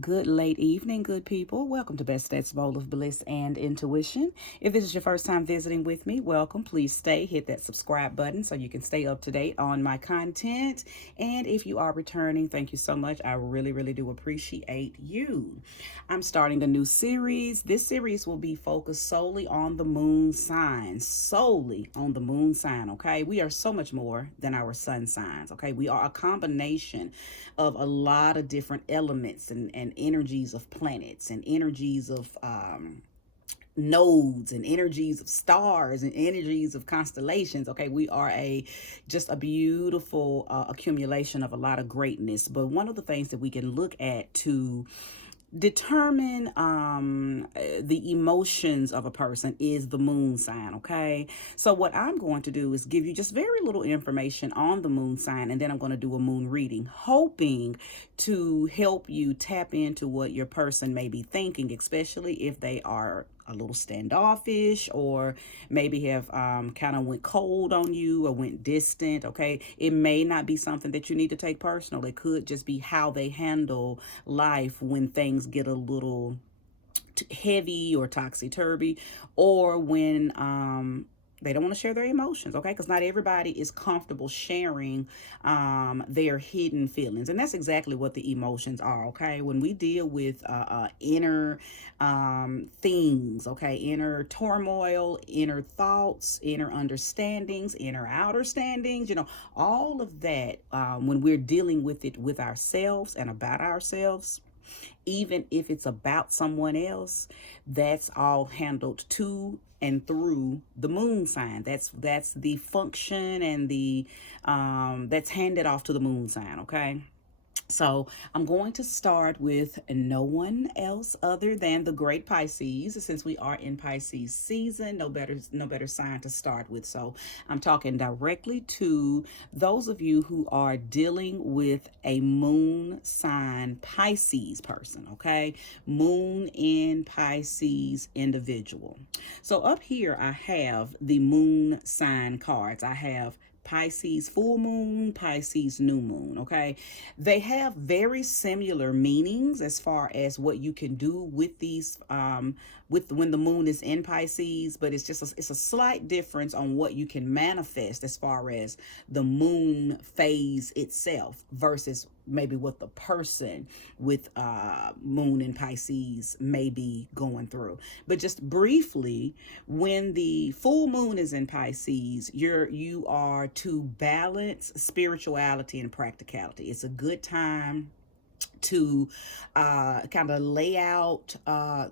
Good late evening, good people. Welcome to Best Stats Bowl of Bliss and Intuition. If this is your first time visiting with me, welcome. Please stay, hit that subscribe button so you can stay up to date on my content. And if you are returning, thank you so much. I really do appreciate you. I'm starting a new series. This series will be focused solely on the moon sign, solely on the moon sign, okay? We are so much more than our sun signs, okay? We are a combination of a lot of different elements and energies of planets and energies of nodes and energies of stars and energies of constellations. Okay, we are a beautiful accumulation of a lot of greatness. But one of the things that we can look at to determine the emotions of a person is the moon sign. Okay, so what I'm going to do is give you just very little information on the moon sign, and then I'm going to do a moon reading, hoping to help you tap into what your person may be thinking, especially if they are a little standoffish or maybe have kind of went cold on you or went distant. Okay, it may not be something that you need to take personal. It could just be how they handle life when things get a little heavy or topsy-turvy, or when they don't want to share their emotions, okay? Because not everybody is comfortable sharing their hidden feelings. And that's exactly what the emotions are, okay? When we deal with inner things, okay? Inner turmoil, inner thoughts, inner understandings, inner outer standings, all of that, when we're dealing with it with ourselves and about ourselves, even if it's about someone else, that's all handled to and through the moon sign. That's the function and the that's handed off to the moon sign. Okay. So I'm going to start with no one else other than the great Pisces. Since we are in Pisces season, no better sign to start with. So I'm talking directly to those of you who are dealing with a moon sign Pisces person, okay? Moon in Pisces individual. So up here I have the moon sign cards. I have Pisces full moon, Pisces new moon, okay? They have very similar meanings as far as what you can do with these with when the moon is in Pisces, but it's a slight difference on what you can manifest as far as the moon phase itself versus maybe what the person with moon in Pisces may be going through. But just briefly, when the full moon is in Pisces, you are to balance spirituality and practicality. It's a good time to kind of lay out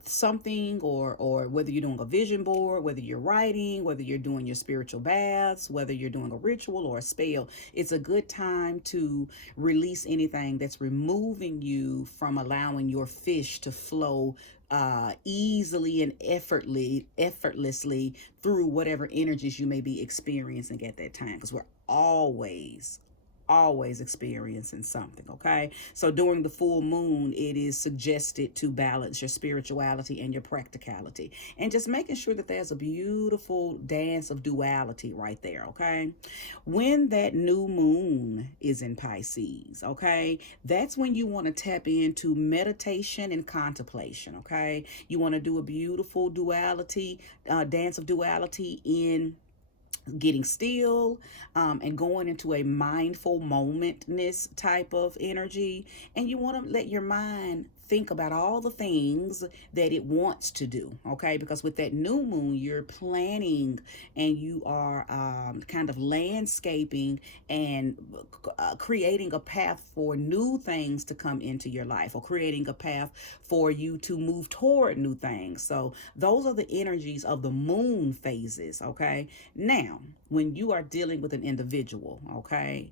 something, or whether you're doing a vision board, whether you're writing, whether you're doing your spiritual baths, whether you're doing a ritual or a spell. It's a good time to release anything that's removing you from allowing your fish to flow easily and effortlessly through whatever energies you may be experiencing at that time, because we're always experiencing something. Okay, so during the full moon, it is suggested to balance your spirituality and your practicality, and just making sure that there's a beautiful dance of duality right there. Okay, when that new moon is in Pisces, okay, that's when you want to tap into meditation and contemplation. Okay, you want to do a beautiful duality dance of duality in getting still, and going into a mindful momentness type of energy. And you want to let your mind think about all the things that it wants to do, okay? Because with that new moon, you're planning and you are kind of landscaping and creating a path for new things to come into your life, or creating a path for you to move toward new things. So those are the energies of the moon phases, okay? Now, when you are dealing with an individual, okay,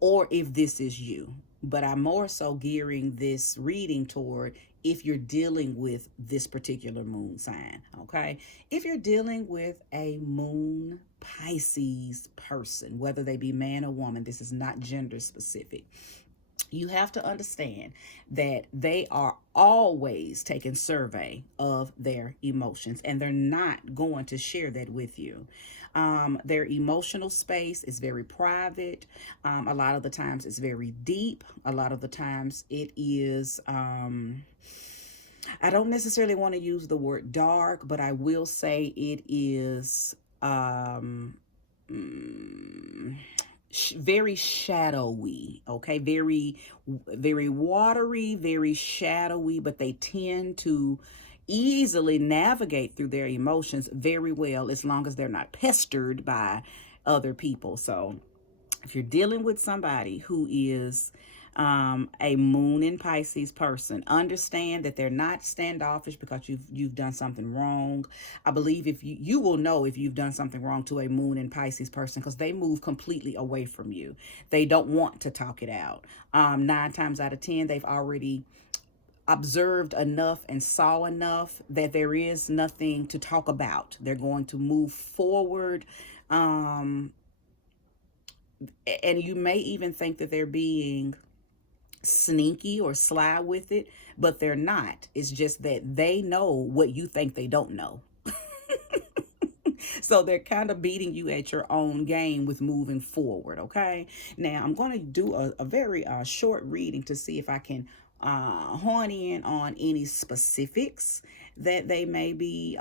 or if this is you, but I'm more so gearing this reading toward if you're dealing with this particular moon sign, okay? If you're dealing with a moon Pisces person, whether they be man or woman, this is not gender specific. You have to understand that they are always taking survey of their emotions, and they're not going to share that with you. Their emotional space is very private. A lot of the times it's very deep. A lot of the times it is, I don't necessarily want to use the word dark, but I will say it is very shadowy, okay? Very watery, very shadowy, but they tend to easily navigate through their emotions very well as long as they're not pestered by other people. So if you're dealing with somebody who is a moon in Pisces person, understand that they're not standoffish because you've done something wrong. I believe if you will know if you've done something wrong to a moon in Pisces person, because they move completely away from you. They don't want to talk it out. 9 times out of 10, they've already observed enough and saw enough that there is nothing to talk about. They're going to move forward. And you may even think that they're being sneaky or sly with it, but they're not. It's just that they know what you think they don't know. So they're kind of beating you at your own game with moving forward. Okay, now I'm going to do a very short reading to see if I can hone in on any specifics that they may be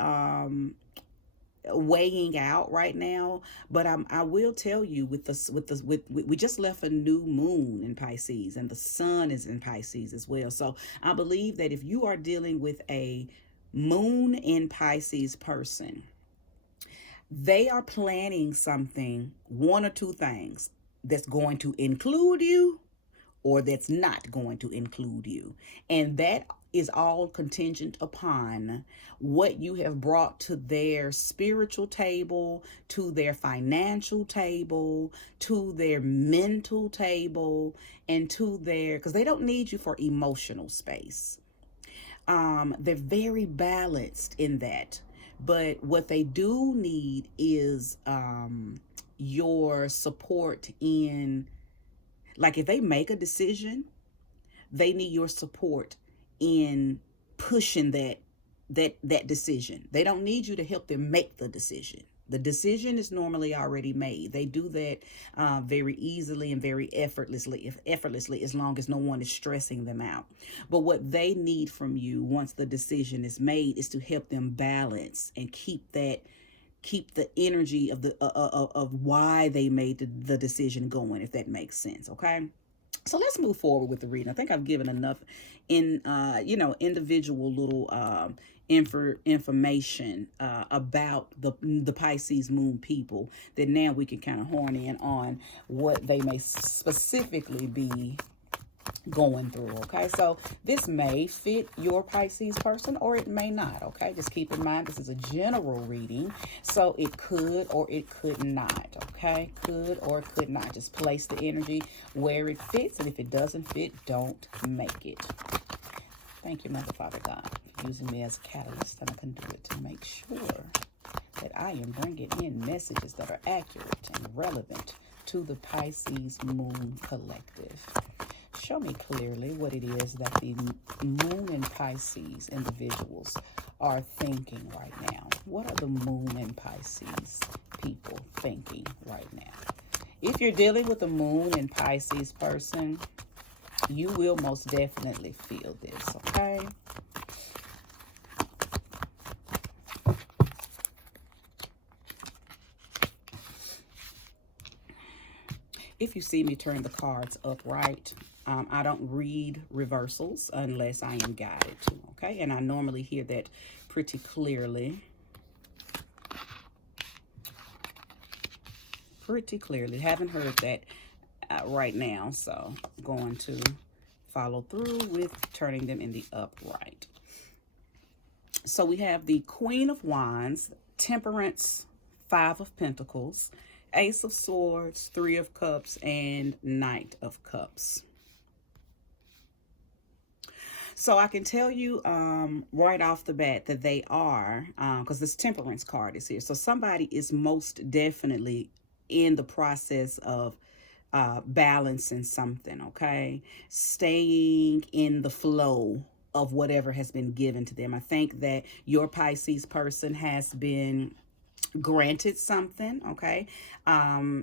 weighing out right now. But I will tell you, we just left a new moon in Pisces, and the sun is in Pisces as well. So I believe that if you are dealing with a moon in Pisces person, they are planning something, one or two things, that's going to include you or that's not going to include you. And that is all contingent upon what you have brought to their spiritual table, to their financial table, to their mental table, and to their, because they don't need you for emotional space. They're very balanced in that. But what they do need is your support in, like, if they make a decision, they need your support in pushing that decision. They don't need you to help them make the decision. The decision is normally already made. They do that very easily and very effortlessly as long as no one is stressing them out. But what they need from you once the decision is made is to help them balance and keep the energy of the of why they made the decision going, if that makes sense. Okay. So let's move forward with the reading. I think I've given enough individual little information about the Pisces moon people that now we can kind of horn in on what they may specifically be going through. Okay, so this may fit your Pisces person or it may not. Okay, just keep in mind this is a general reading, so it could or it could not. Okay, could or could not. Just place the energy where it fits, and if it doesn't fit, don't make it. Thank you, Mother, Father, God, for using me as a catalyst and a conduit to make sure that I am bringing in messages that are accurate and relevant to the Pisces moon collective. Show me clearly what it is that the moon and Pisces individuals are thinking right now. What are the moon and Pisces people thinking right now? If you're dealing with a moon and Pisces person, you will most definitely feel this, okay? If you see me turn the cards upright, I don't read reversals unless I am guided to, okay? And I normally hear that pretty clearly. Haven't heard that right now, so I'm going to follow through with turning them in the upright. So we have the Queen of Wands, Temperance, Five of Pentacles, Ace of Swords, Three of Cups, and Knight of Cups. So I can tell you right off the bat that they are, because this Temperance card is here. So somebody is most definitely in the process of balancing something, okay? Staying in the flow of whatever has been given to them. I think that your Pisces person has been granted something, okay?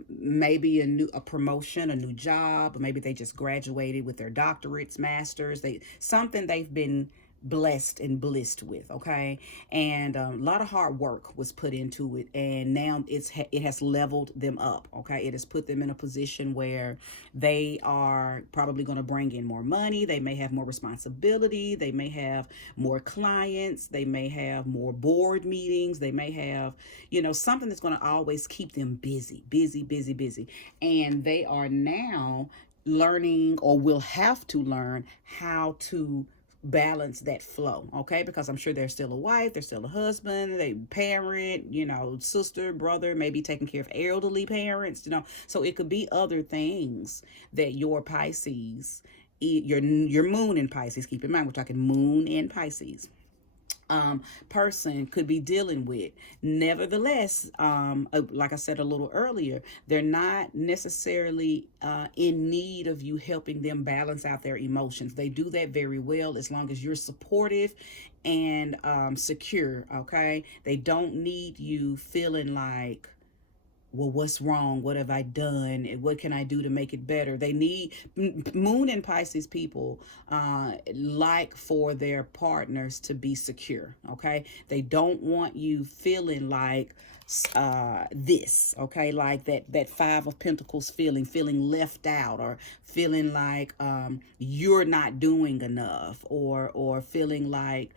Maybe a promotion, a new job, or maybe they just graduated with their doctorates, masters, something they've been blessed and blissed with, okay? And a lot of hard work was put into it, and now it has leveled them up, okay? It has put them in a position where they are probably going to bring in more money. They may have more responsibility. They may have more clients. They may have more board meetings. They may have, something that's going to always keep them busy, busy, busy, busy. And they are now learning, or will have to learn, how to balance that flow, okay? Because I'm sure they're still a wife, they're still a husband, they parent, sister, brother, maybe taking care of elderly parents, so it could be other things that your Pisces, your moon in Pisces, keep in mind we're talking moon in Pisces, person could be dealing with. Nevertheless, like I said a little earlier, they're not necessarily in need of you helping them balance out their emotions. They do that very well as long as you're supportive and secure, okay? They don't need you feeling like, well, what's wrong? What have I done? What can I do to make it better? They need, moon and Pisces people like for their partners to be secure, okay? They don't want you feeling like this, okay? Like that Five of Pentacles feeling left out, or feeling like you're not doing enough, or feeling like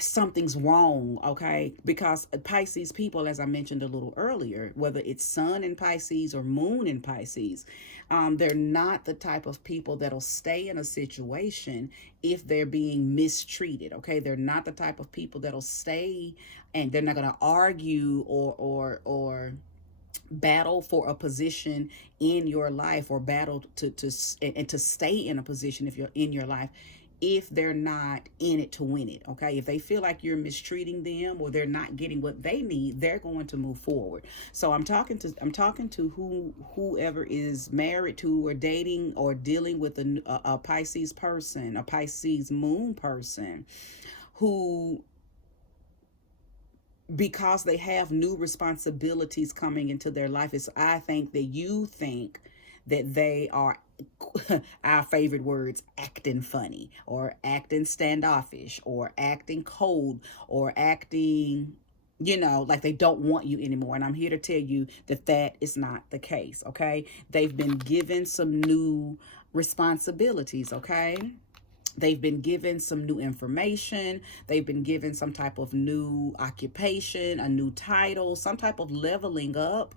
something's wrong, okay? Because Pisces people, as I mentioned a little earlier, whether it's sun in Pisces or moon in Pisces, they're not the type of people that'll stay in a situation if they're being mistreated, okay? They're not the type of people that'll stay, and they're not going to argue or battle for a position in your life, or battle to stay in a position if you're in your life, if they're not in it to win it, okay? If they feel like you're mistreating them, or they're not getting what they need, they're going to move forward. So I'm talking to whoever is married to, or dating, or dealing with a Pisces person, a Pisces moon person, who, because they have new responsibilities coming into their life, I think that you think that they are, our favorite words, acting funny, or acting standoffish, or acting cold, or acting, like they don't want you anymore. And I'm here to tell you that that is not the case, okay? They've been given some new responsibilities, okay? They've been given some new information. They've been given some type of new occupation, a new title, some type of leveling up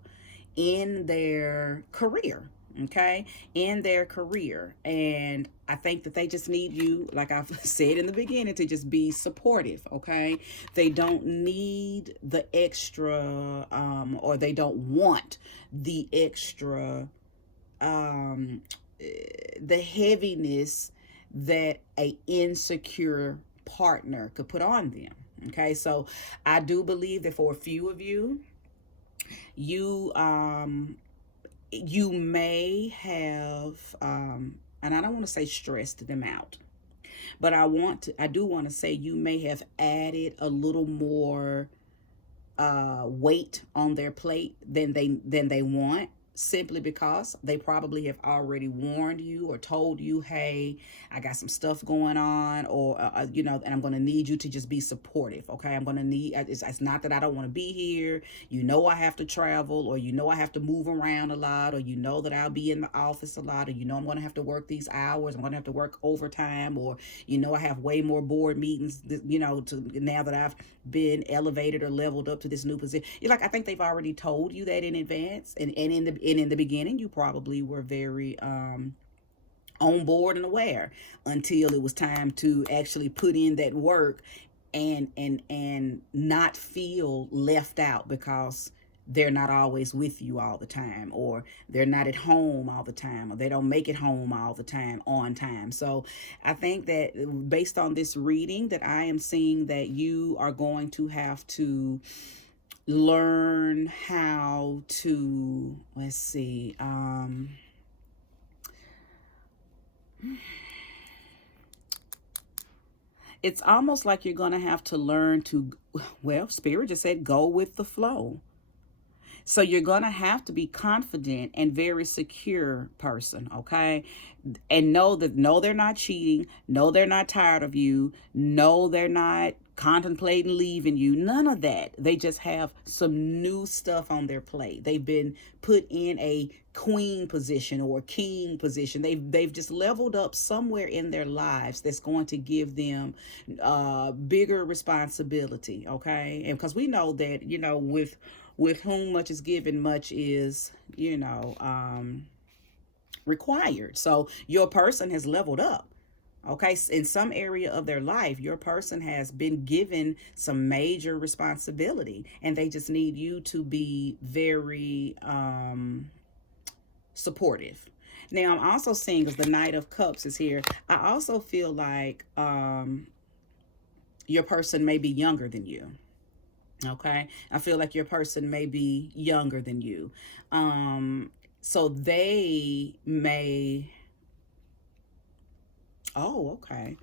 in their career, okay? In their career. And I think that they just need you, like I've said in the beginning, to just be supportive, okay? They don't need the extra, or they don't want the extra, the heaviness that a insecure partner could put on them, okay? So I do believe that for a few of you, you may have, and I don't want to say stressed them out, but I do want to say you may have added a little more weight on their plate than they want, simply because they probably have already warned you or told you, hey, I got some stuff going on, or and I'm going to need you to just be supportive, okay? I'm going to need, it's not that I don't want to be here, I have to travel, or I have to move around a lot, or that I'll be in the office a lot, or I'm going to have to work these hours, I'm going to have to work overtime, or I have way more board meetings, now that I've been elevated or leveled up to this new position. I think they've already told you that in advance, and in the beginning you probably were very on board and aware, until it was time to actually put in that work and not feel left out, because they're not always with you all the time, or they're not at home all the time, or they don't make it home all the time on time. So I think that based on this reading, that I am seeing that you are going to have to learn how to, let's see, it's almost like you're going to have to learn to, well, Spirit just said go with the flow. So you're going to have to be confident and very secure person, okay? And know that, no, they're not cheating. No, they're not tired of you. No, they're not contemplating leaving you. None of that. They just have some new stuff on their plate. They've been put in a queen position or king position. They've just leveled up somewhere in their lives that's going to give them bigger responsibility, okay? And because we know that, with whom much is given, much is, required. So your person has leveled up. Okay, in some area of their life, your person has been given some major responsibility, and they just need you to be very supportive. Now, I'm also seeing, as the Knight of Cups is here, I also feel like your person may be younger than you. Okay, I feel like your person may be younger than you. So they may, oh, okay.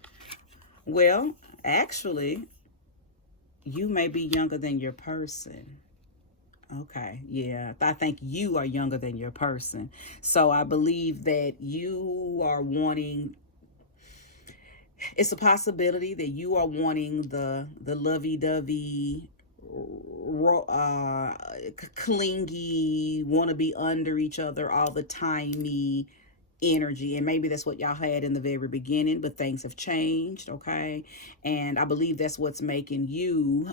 Well, actually, you may be younger than your person. Okay, yeah. I think you are younger than your person. So I believe that you are wanting, it's a possibility that you are wanting the lovey-dovey, clingy, want to be under each other all the timey energy. And maybe that's what y'all had in the very beginning, but things have changed, okay? And I believe that's what's making you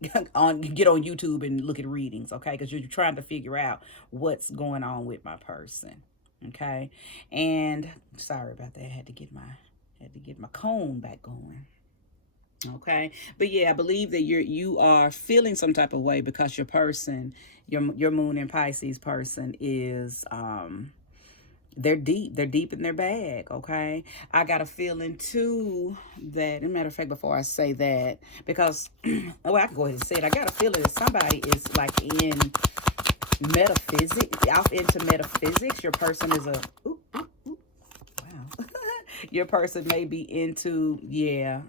get on YouTube and look at readings, okay? Because you're trying to figure out what's going on with my person, okay? And sorry about that. I had to get my comb back going. Okay, but yeah, I believe that you are feeling some type of way because your person, your moon and Pisces person is they're deep in their bag. Okay, I got a feeling too that, as a matter of fact, before I say that, because oh, I can go ahead and say it. I got a feeling that somebody is like in metaphysics, out into metaphysics. Your person is a ooh, ooh, ooh, wow. Your person may be into, yeah,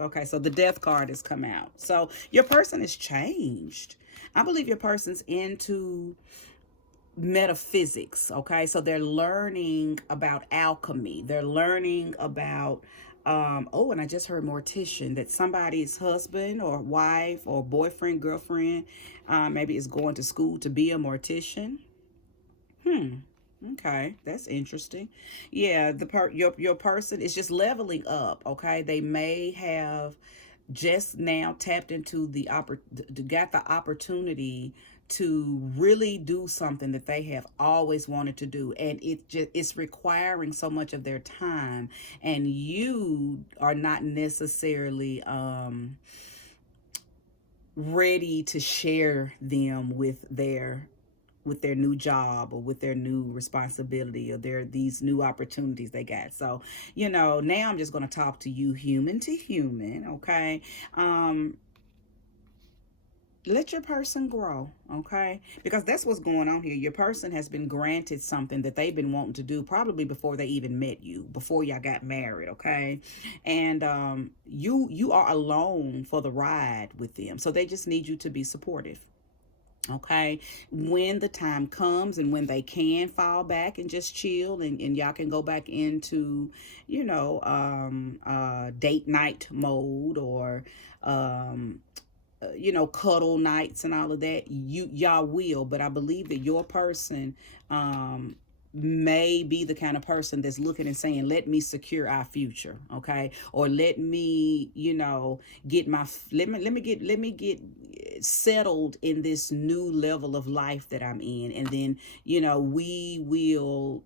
okay, so the death card has come out. So your person is changed. I believe your person's into metaphysics, okay? So they're learning about alchemy. They're learning about, oh, and I just heard mortician, that somebody's husband or wife or boyfriend, girlfriend, maybe is going to school to be a mortician. Okay, that's interesting. Yeah, your person is just leveling up. Okay, they may have just now tapped into got the opportunity to really do something that they have always wanted to do, and it's requiring so much of their time, and you are not necessarily ready to share them with their new job or with their new responsibility or these new opportunities they got. So, now I'm just going to talk to you human to human, okay? Let your person grow, okay? Because that's what's going on here. Your person has been granted something that they've been wanting to do probably before they even met you, before y'all got married, okay? And you are alone for the ride with them. So they just need you to be supportive. Okay, when the time comes and when they can fall back and just chill, and y'all can go back into, date night mode, or cuddle nights and all of that, y'all will. But I believe that your person may be the kind of person that's looking and saying, let me secure our future, okay? Or let me, get settled in this new level of life that I'm in. And then, we will,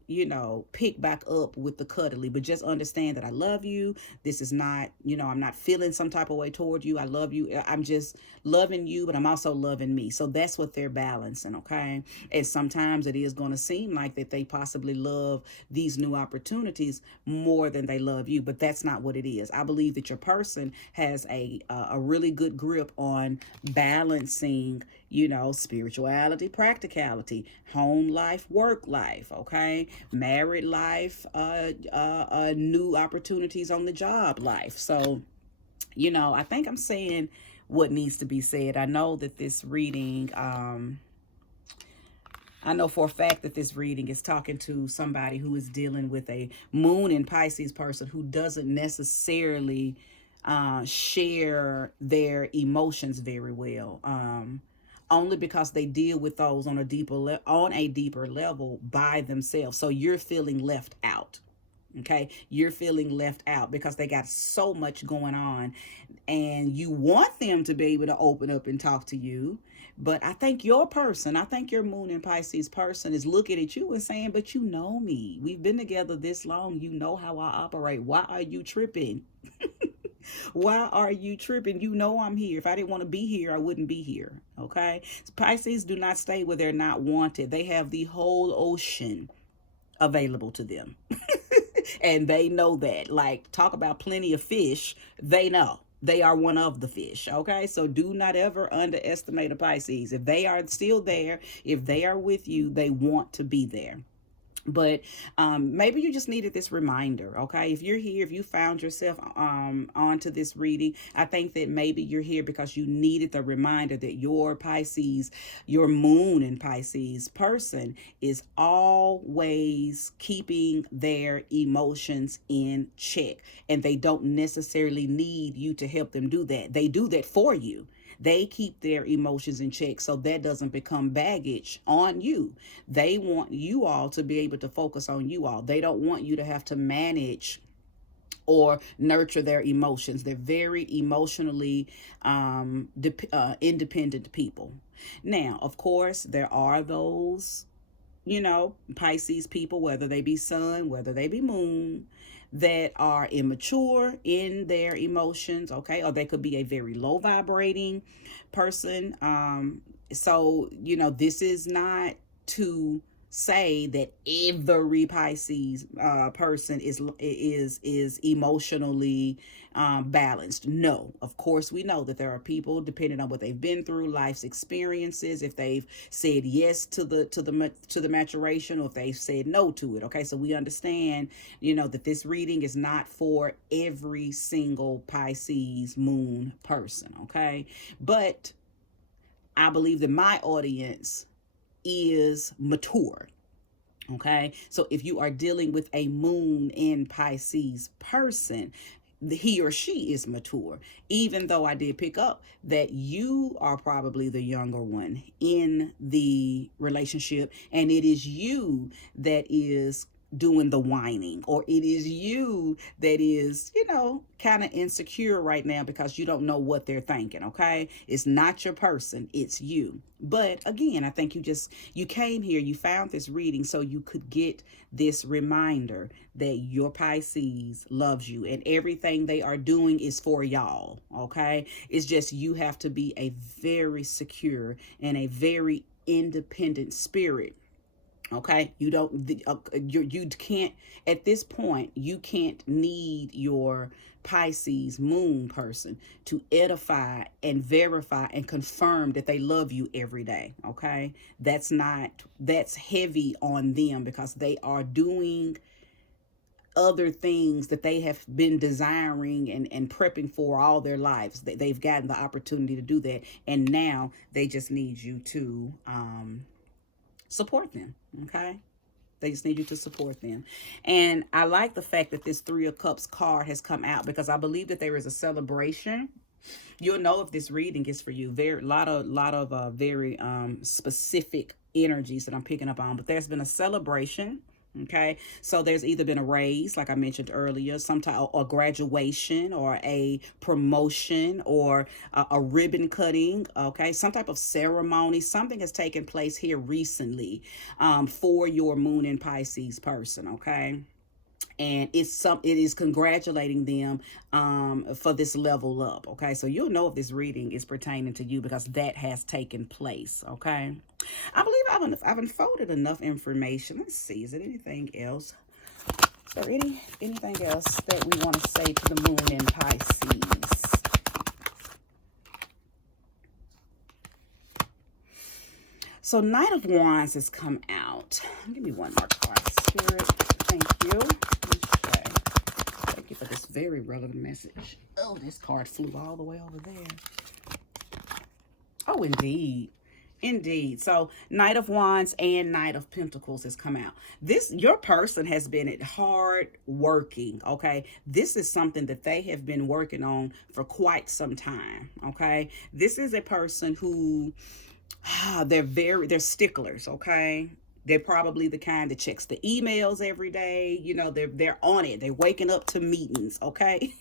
pick back up with the cuddly, but just understand that I love you. This is not, I'm not feeling some type of way toward you. I love you. I'm just loving you, but I'm also loving me. So that's what they're balancing. Okay. And sometimes it is going to seem like that they possibly love these new opportunities more than they love you, but that's not what it is. I believe that your person has a really good grip on balancing, spirituality, practicality, home life, work life, okay, married life, new opportunities on the job life. So, I think I'm saying what needs to be said. I know that this reading, I know for a fact that this reading is talking to somebody who is dealing with a moon in Pisces person who doesn't necessarily share their emotions very well. Only because they deal with those on a deeper level by themselves. So you're feeling left out. Okay, you're feeling left out because they got so much going on, and you want them to be able to open up and talk to you. But I think your moon in Pisces person is looking at you and saying, but you know me. We've been together this long. You know how I operate. Why are you tripping? Why are you tripping? You know I'm here. If I didn't want to be here, I wouldn't be here. Okay? Pisces do not stay where they're not wanted. They have the whole ocean available to them. And they know that. Like, talk about plenty of fish. They know. They are one of the fish, okay? So do not ever underestimate a Pisces. If they are still there, if they are with you, they want to be there. But maybe you just needed this reminder, okay? If you're here, if you found yourself onto this reading, I think that maybe you're here because you needed the reminder that your Pisces, your moon in Pisces person is always keeping their emotions in check. And they don't necessarily need you to help them do that. They do that for you. They keep their emotions in check so that doesn't become baggage on you. They want you all to be able to focus on you all. They don't want you to have to manage or nurture their emotions. They're very emotionally independent people. Now, of course, there are those, Pisces people, whether they be sun, whether they be moon, that are immature in their emotions, okay? Or they could be a very low vibrating person. So, this is not to say that every Pisces person is emotionally balanced. No, of course we know that there are people, depending on what they've been through, life's experiences, if they've said yes to the maturation, or if they've said no to it. Okay, so we understand, that this reading is not for every single Pisces moon person. Okay, but I believe that my audience is mature. Okay, so if you are dealing with a moon in Pisces person, he or she is mature, even though I did pick up that you are probably the younger one in the relationship, and it is you that is doing the whining, or it is you that is, kind of insecure right now because you don't know what they're thinking. Okay, it's not your person, it's you. But again, I think you came here, you found this reading so you could get this reminder that your Pisces loves you and everything they are doing is for y'all. Okay, it's just you have to be a very secure and a very independent spirit. Okay, you can't, at this point, you can't need your Pisces moon person to edify and verify and confirm that they love you every day. Okay, that's heavy on them because they are doing other things that they have been desiring and prepping for all their lives. They've gotten the opportunity to do that, and now they just need you to support them. Okay, they just need you to support them. And I like the fact that this 3 of Cups card has come out because I believe that there is a celebration. You'll know if this reading is for you. Very lot of very specific energies that I'm picking up on. But there's been a celebration. Okay, so there's either been a raise, like I mentioned earlier, some type or graduation or a promotion or a ribbon cutting. Okay, some type of ceremony. Something has taken place here recently for your Moon in Pisces person. Okay, and it is congratulating them for this level up. Okay, so you'll know if this reading is pertaining to you because that has taken place. Okay, I believe I've unfolded enough information. Let's see, is there anything else? Is there anything else that we want to say to the Moon in Pisces? So Knight of Wands has come out. Give me one more card, Spirit. Thank you. Okay. Thank you for this very relevant message. Oh, this card flew all the way over there. Oh, indeed. Indeed. So Knight of Wands and Knight of Pentacles has come out. Your person has been at hard working. Okay. This is something that they have been working on for quite some time. Okay. This is a person who they're sticklers. Okay. They're probably the kind that checks the emails every day. You know, they're on it. They're waking up to meetings. Okay.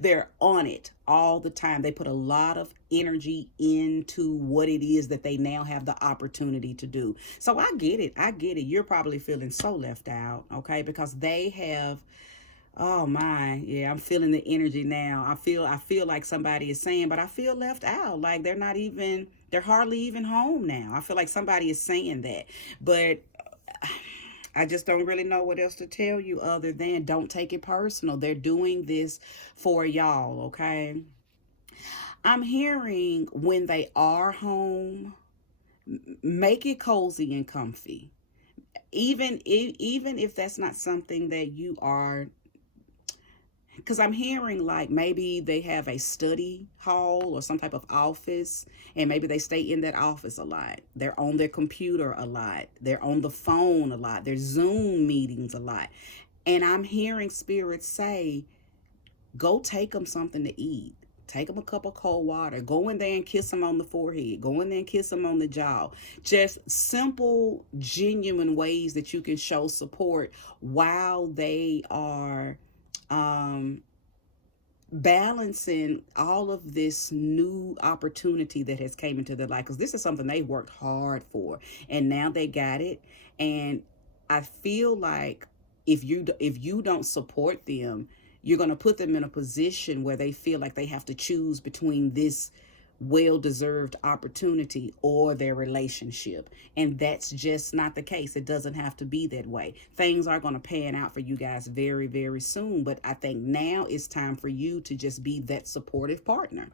They're on it all the time. They put a lot of energy into what it is that they now have the opportunity to do. So I get it. I get it. You're probably feeling so left out, okay? Because they have, oh my, yeah, I'm feeling the energy now. I feel like somebody is saying, but I feel left out. Like they're hardly even home now. I feel like somebody is saying that. But I just don't really know what else to tell you other than don't take it personal. They're doing this for y'all, okay? I'm hearing when they are home, make it cozy and comfy. Even if that's not something that you are, because I'm hearing like maybe they have a study hall or some type of office, and maybe they stay in that office a lot. They're on their computer a lot. They're on the phone a lot. They're Zoom meetings a lot. And I'm hearing spirits say, go take them something to eat. Take them a cup of cold water. Go in there and kiss them on the forehead. Go in there and kiss them on the jaw. Just simple, genuine ways that you can show support while they are balancing all of this new opportunity that has came into their life, because this is something they worked hard for and now they got it. And I feel like if you don't support them, you're going to put them in a position where they feel like they have to choose between this well-deserved opportunity or their relationship, and that's just not the case. It doesn't have to be that way. Things are going to pan out for you guys very, very soon, but I think now it's time for you to just be that supportive partner,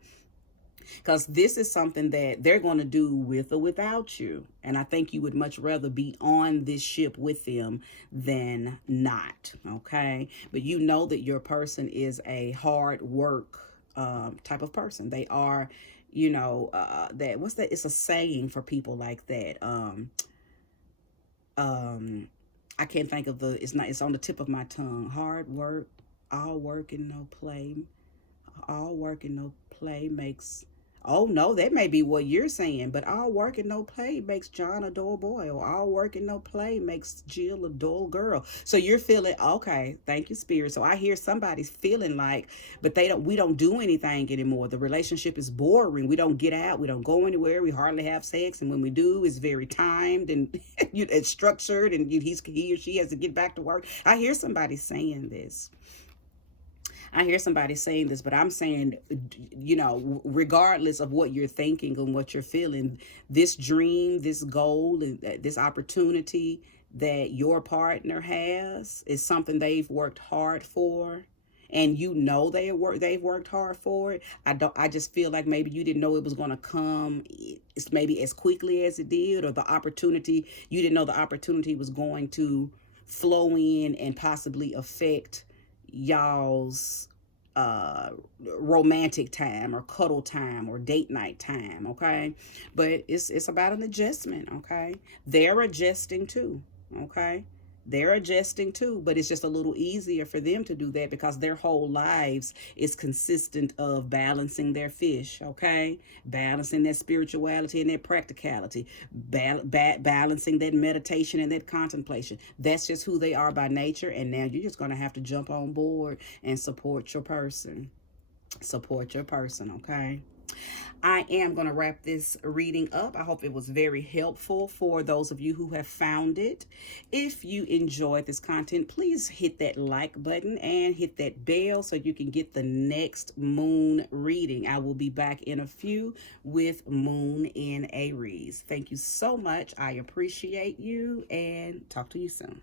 because this is something that they're going to do with or without you, and I think you would much rather be on this ship with them than not. Okay, but you know that your person is a hard work type of person. They are, you know, that what's that? It's a saying for people like that. I can't think of it's on the tip of my tongue. Hard work, all work and no play. All work and no play makes, oh no, that may be what you're saying, but all work and no play makes John a dull boy, or all work and no play makes Jill a dull girl. So you're feeling, okay, thank you, Spirit. So I hear somebody's feeling like, but we don't do anything anymore. The relationship is boring. We don't get out. We don't go anywhere. We hardly have sex. And when we do, it's very timed and it's structured, and he or she has to get back to work. I hear somebody saying this. But I'm saying, you know, regardless of what you're thinking and what you're feeling, this dream, this goal, and this opportunity that your partner has is something they've worked hard for. And you know they've worked hard for it. I just feel like maybe you didn't know it was going to come, it's maybe as quickly as it did, or you didn't know the opportunity was going to flow in and possibly affect y'all's romantic time or cuddle time or date night time. Okay, but it's about an adjustment. Okay, they're adjusting too. Okay, They're adjusting too, but it's just a little easier for them to do that because their whole lives is consistent of balancing their fish, okay? Balancing that spirituality and that practicality, balancing that meditation and that contemplation. That's just who they are by nature, and now you're just going to have to jump on board and support your person. Support your person, okay? I am going to wrap this reading up. I hope it was very helpful for those of you who have found it. If you enjoyed this content, please hit that like button and hit that bell so you can get the next moon reading. I will be back in a few with Moon in Aries. Thank you so much. I appreciate you and talk to you soon.